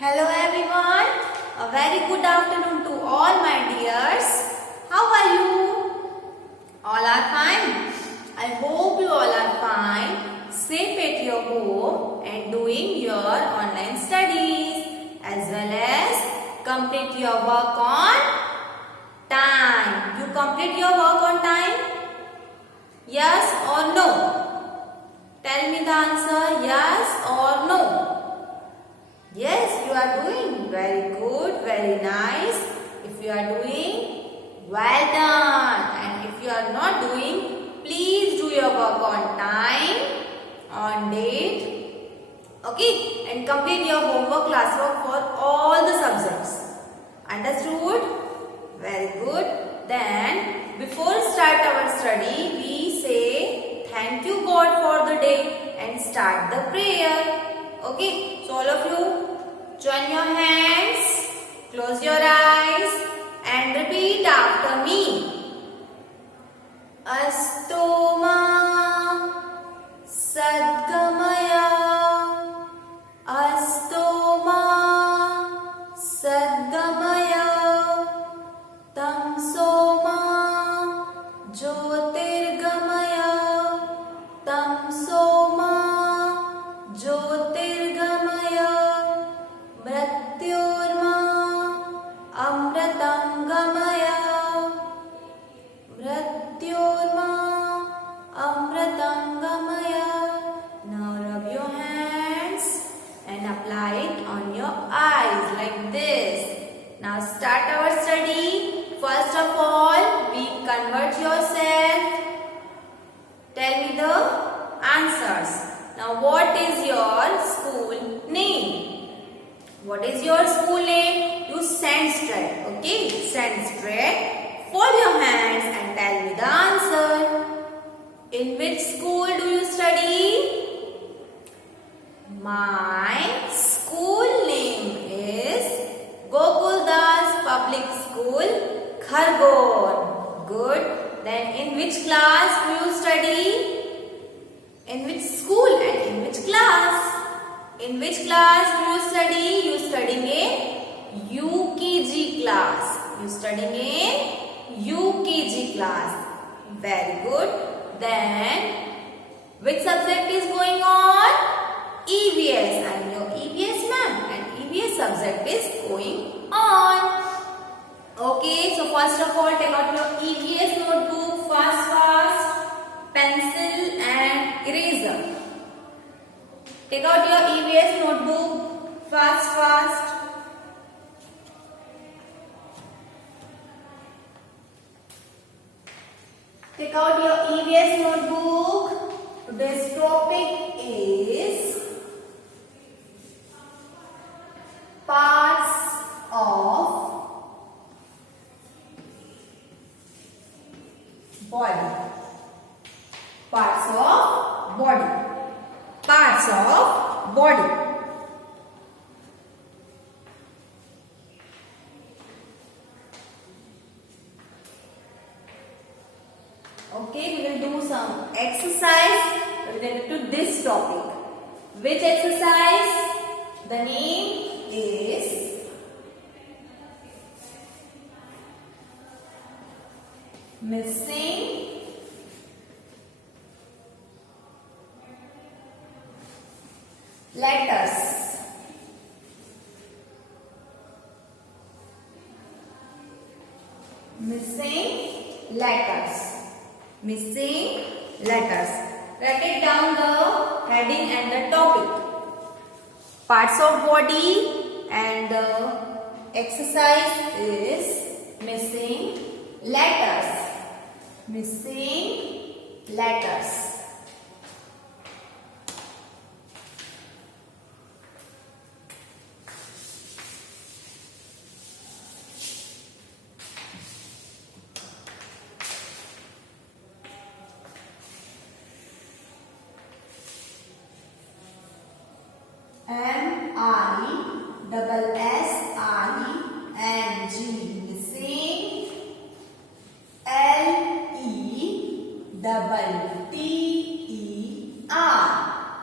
Hello everyone, a very good afternoon to all my dears. How are you? All are fine. I hope you all are fine, safe at your home and doing your online studies as well as complete your work on time. You complete your work on time? Yes or no? Tell me the answer, yes or no? Yes, you are doing very good, very nice. If you are doing, well done. And if you are not doing, please do your work on time, on date. Okay, and complete your homework, classwork for all the subjects. Understood? Very good. Then, before start our study, we say thank you God for the day and start the prayer. Okay, so all of you join your hands, close your eyes and repeat after me. Astoma Sadgamaya, Astoma Sadgamaya, Tamsoma Jyotirgamaya, Tamsoma Jyotirgamaya, Mrityorma Amratangamaya, Mrityorma Amratangamaya. Now rub your hands and apply it on your eyes like this. Now start our study. First of all, we convert yourself. Tell me the answers. Now what is your school name? What is your school name? You stand straight. Okay? Stand straight. Fold your hands and tell me the answer. In which school do you study? My school name is Gokuldas Public School, Khargone. Good. Then in which class do you study? In which school and in which class? In which class do you study? You studying in UKG class. You studying in UKG class. Very good. Then which subject is going on? EVS. I am your EVS ma'am and EVS subject is going on. Okay, so first of all take out your EVS notebook fast. Pencil and eraser. Take out your EVS notebook fast. Take out your EVS notebook. Today's topic is parts of body. Parts of body. Parts of body. Okay, we will do some exercise related to this topic. Which exercise? The name is missing letters. Missing letters. Missing letters. Write it down the heading and the topic. Parts of body and the exercise is missing letters. Missing letters. MISSING, missing.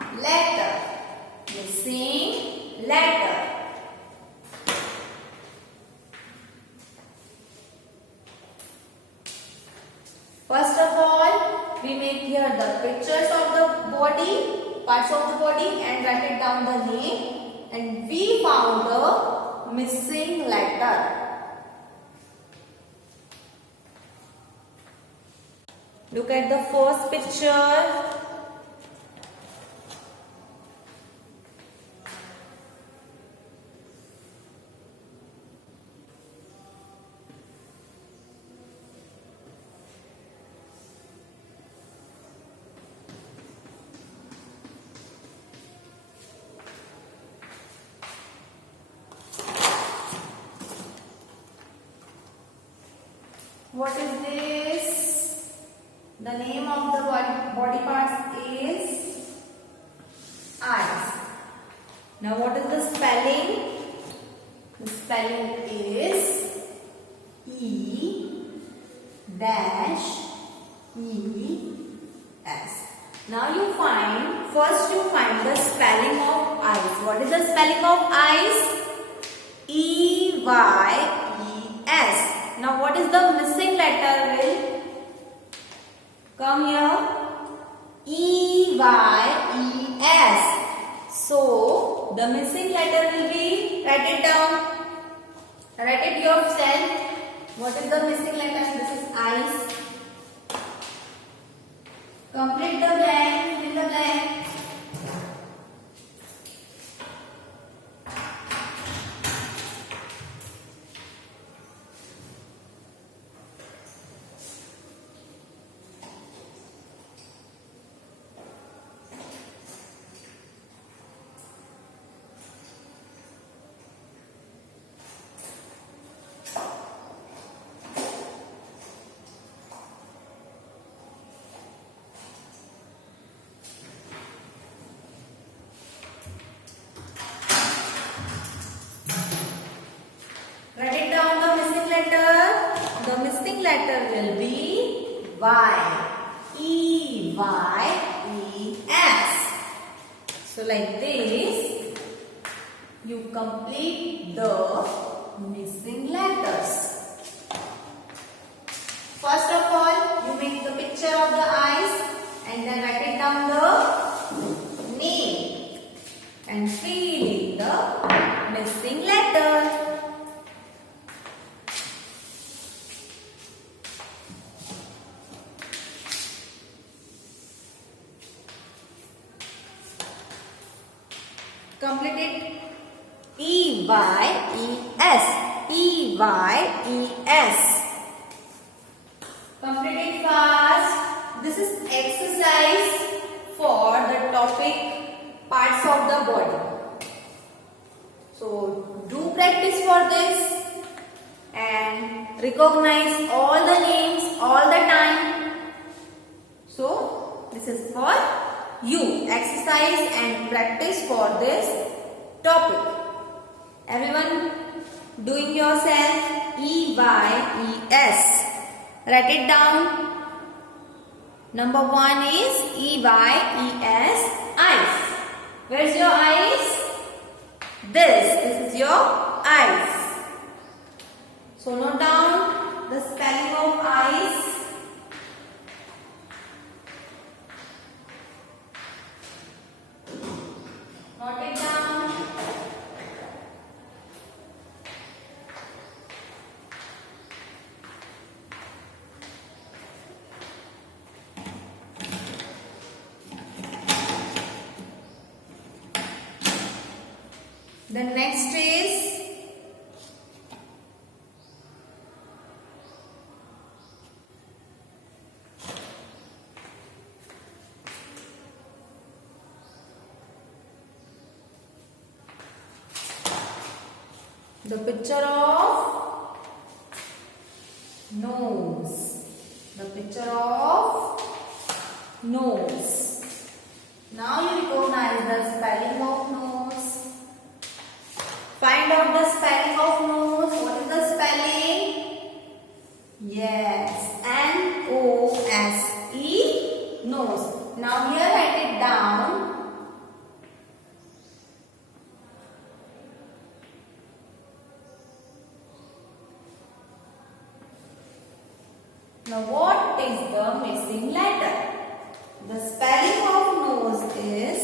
LETTER, letter, missing letter. parts of the body and write it down the name. And we found the missing letter. Look at the first picture. What is this? The name of the body parts is eyes. Now what is the spelling? The spelling is E dash E S. Now first you find the spelling of eyes. What is the spelling of eyes? E Y E S. Now what is the missing letter? Will come here. E Y E S. So the missing letter will be, write it down. Write it yourself. What is the missing letter? This is eyes. Complete the blank. Fill the blank. Write it down the missing letter. The missing letter will be Y. E Y E S. So like this, you complete the missing letters. First of all, you make the picture of the eyes and then write it down the name and fill in the missing letter. Complete it. E Y E S. E Y E S. Complete it fast. This is exercise for the topic parts of the body. So do practice for this and recognize all the names all the time. So this is for you. Exercise and practice for this topic. Everyone doing yourself E Y E S. Write it down. Number 1 is E Y E S, eyes. Where's your eyes? This is your eyes. So note down the spelling of eyes. Note it down. The next is the picture of nose. The picture of nose. Now you recognize the spelling of nose. Find out the spelling of nose. What is the spelling? Yes, N-O-S-E, nose. Now here write it down. Now what is the missing letter? The spelling of nose is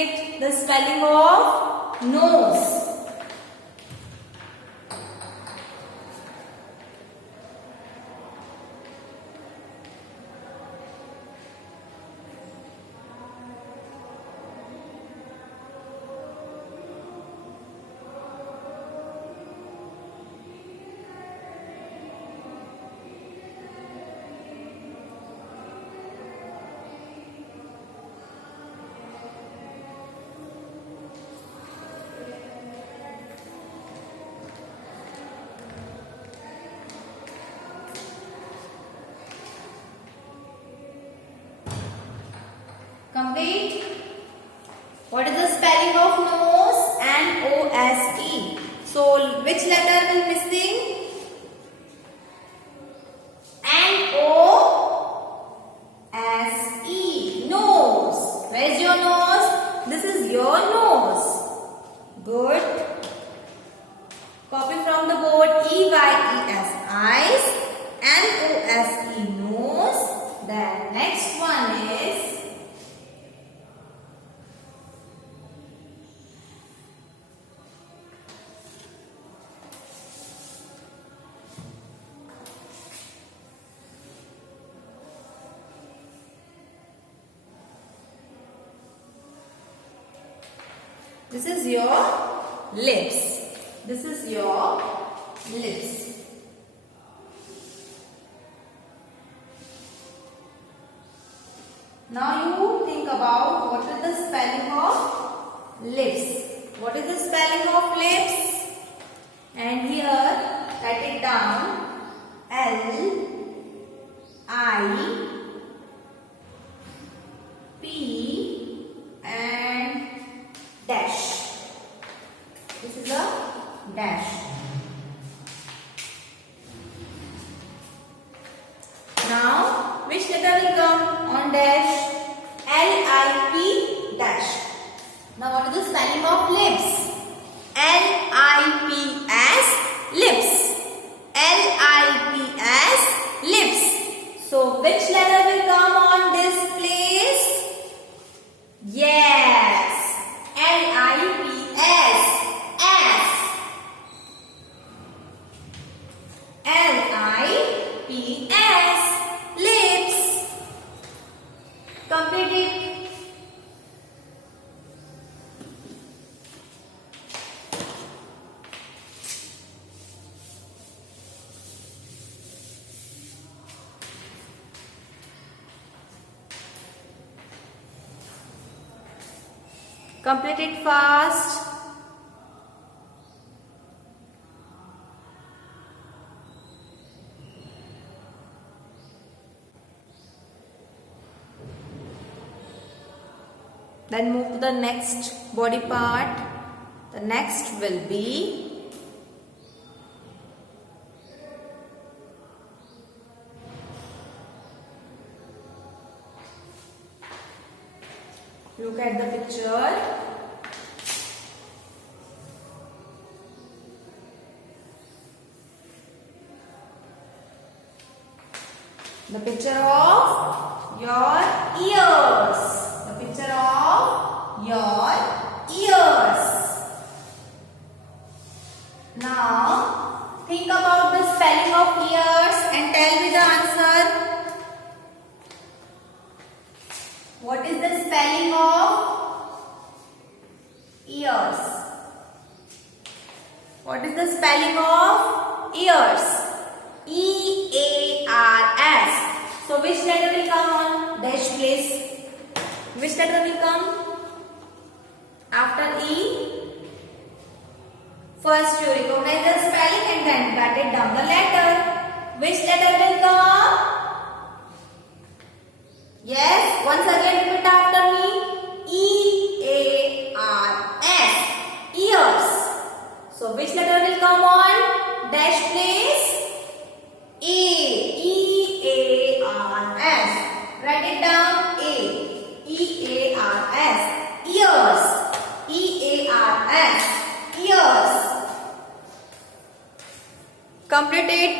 complete the spelling of nose. Complete. What is the spelling of nose? N-O-S-E. So which letter will missing? N-O-S-E. Nose. Where is your nose? This is your nose. Good. Copy from the board. E-Y-E-S. Eyes. N-O-S-E. Nose. Then next one is this is your lips. This is your lips. Now you think about what is the spelling of lips. What is the spelling of lips? And here write it down. L-I-P and dash. This is a dash. Now, which letter will come on dash? L-I-P dash. Now, what is the spelling of lips? L-I-P-S, lips. L-I-P-S, lips. So, which letter will come on this place? Yes. L-I-P-S. S. L-I-P-S. Lips. Complete it. Complete it fast. Then move to the next body part. The next will be look at the picture. The picture of your ears. The picture of your ears. Now, think about the spelling of ears and tell me the answer. What is the spelling of ears? What is the spelling of ears? E-A-R-S. So which letter will come on dash place? Which letter will come after E? First you recognize the spelling and then write it down the letter. Which letter will come? Yes, once again repeat after me. E-A-R-S. Ears. So which letter will come on dash place? A. E-A-R-S. Write it down. A. E-A-R-S. Ears. E-A-R-S. Ears. Complete it.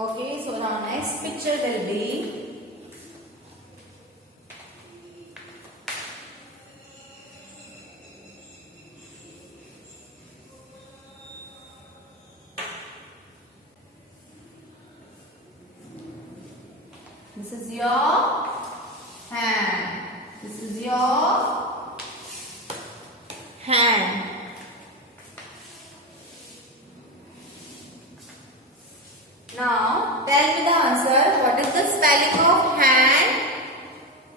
Okay, so now next picture will be this is your hand. This is your hand. Now tell me the answer. What is the spelling of hand?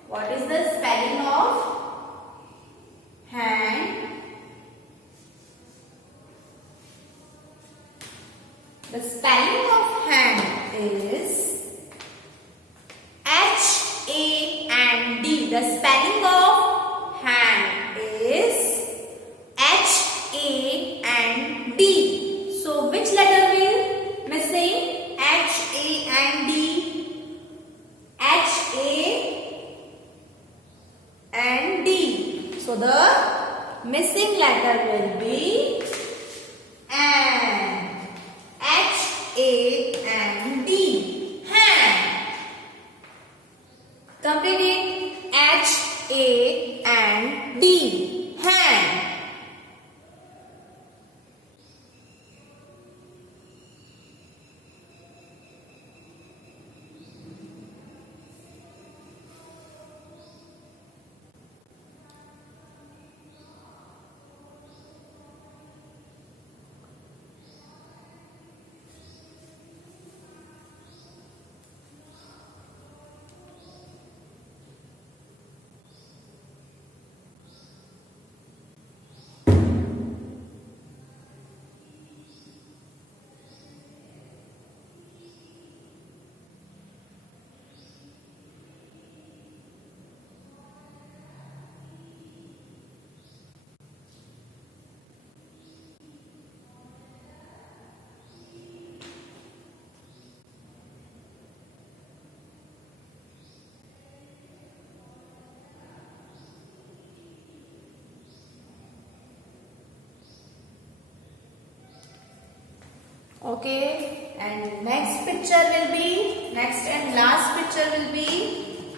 What is the spelling of hand? The spelling of hand is H-A-N-D. The spelling of hand is H-A-N-D. So which letter will missing? H-A-N-D. H-A-N-D. So the missing letter will be N. H-A-N-D. Hand. Complete it. H-A-N-D. Hand. Okay, and next picture will be, next and last picture will be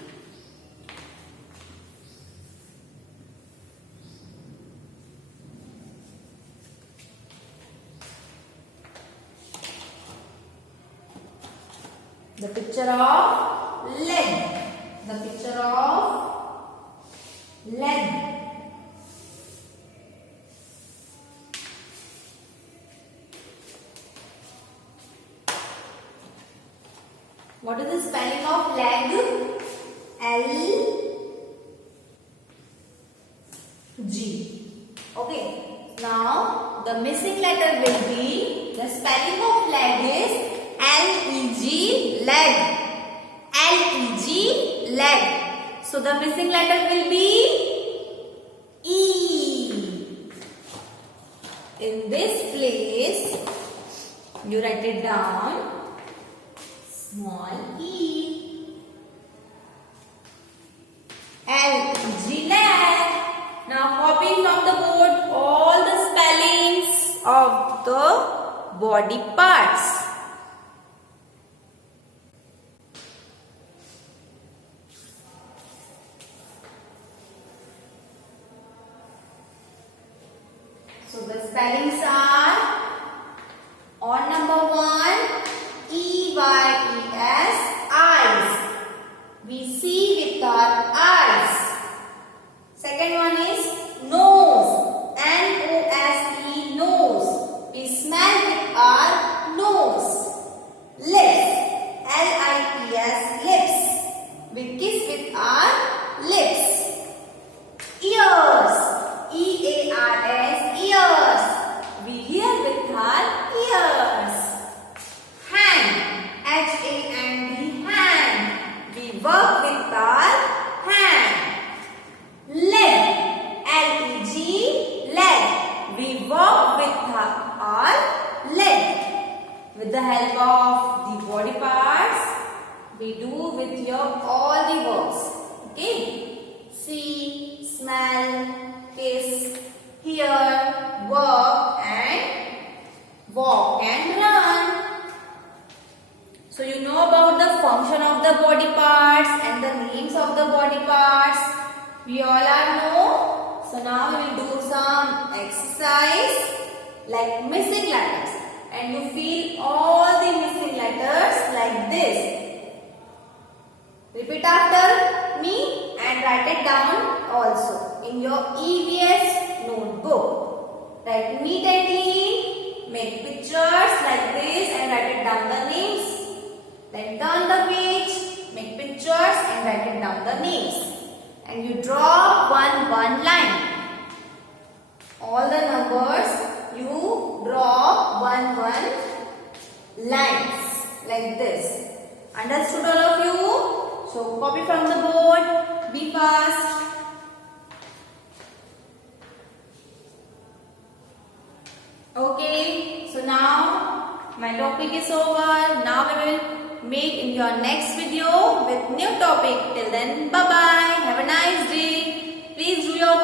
the picture of leg. The picture of leg. What is the spelling of leg? L-G. Okay. Now the missing letter will be, the spelling of leg is L-E-G, leg. L-E-G, leg. So the missing letter will be E. In this place, you write it down. Small e. L-E-G, leg. Now copy from the board all the spellings of the body parts. So the spellings are, on number 1, E-Y-E-S, eyes. We see with our eyes. Second one is nose, N-O-S-E, nose. We smell with our nose. Lips, L-I-P-S, lips. We kiss with our lips. Ears, E-A-R-S, ears. We hear with our ears. Hand, H-A-N-D, hand. We work with our hand. Leg, L-E-G, leg. We walk with our leg. With the help of the body parts, we do with your all the works. Okay? See, smell, kiss, hear, work and walk and run. So names of the body parts. We all are know. So now we will do some exercise like missing letters. And you feel all the missing letters like this. Repeat after me and write it down also in your EVS notebook. Write neat and clean. Make pictures like this and write it down the names. Then turn the page. Make pictures and write it down the names. And you draw one line. All the numbers you draw one lines like this. Understood all of you? So copy from the board. Be fast. Okay. So now my topic is over. Now we will meet in your next video with new topic. Till then, bye bye. Have a nice day. Please do your